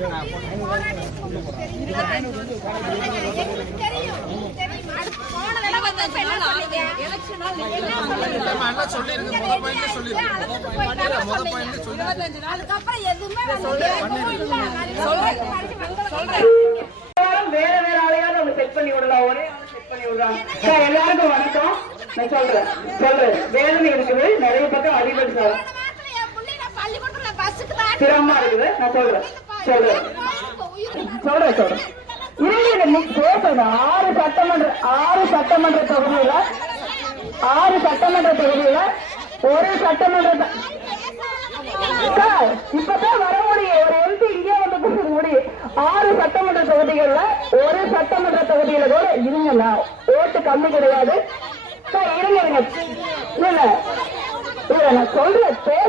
வேற வேற ஆளையாவது அவங்க செட் பண்ணி விடலாம், ஒரே ஆளை செட் பண்ணி விடுறாங்க. எல்லாருக்கும் வணக்கம். நான் சொல்றேன் வேதனை இருக்குது, நிறைய பக்கம் அடிபட்டு சார் சிரமமா இருக்குது. நான் சொல்றேன் பேசுறது ஆறு சட்டமன்ற தொகுதியில ஒரு சட்டமன்ற இப்பதான் வர முடியும். ஒரு எம்பி இங்கே வந்து முடியும். 6 சட்டமன்ற தொகுதிகள்ல ஒரு சட்டமன்ற தொகுதியில கூட இருங்கண்ணா, ஓட்டு கம்மி கிடையாது. இருங்க இல்ல நான் சொல்றேன்.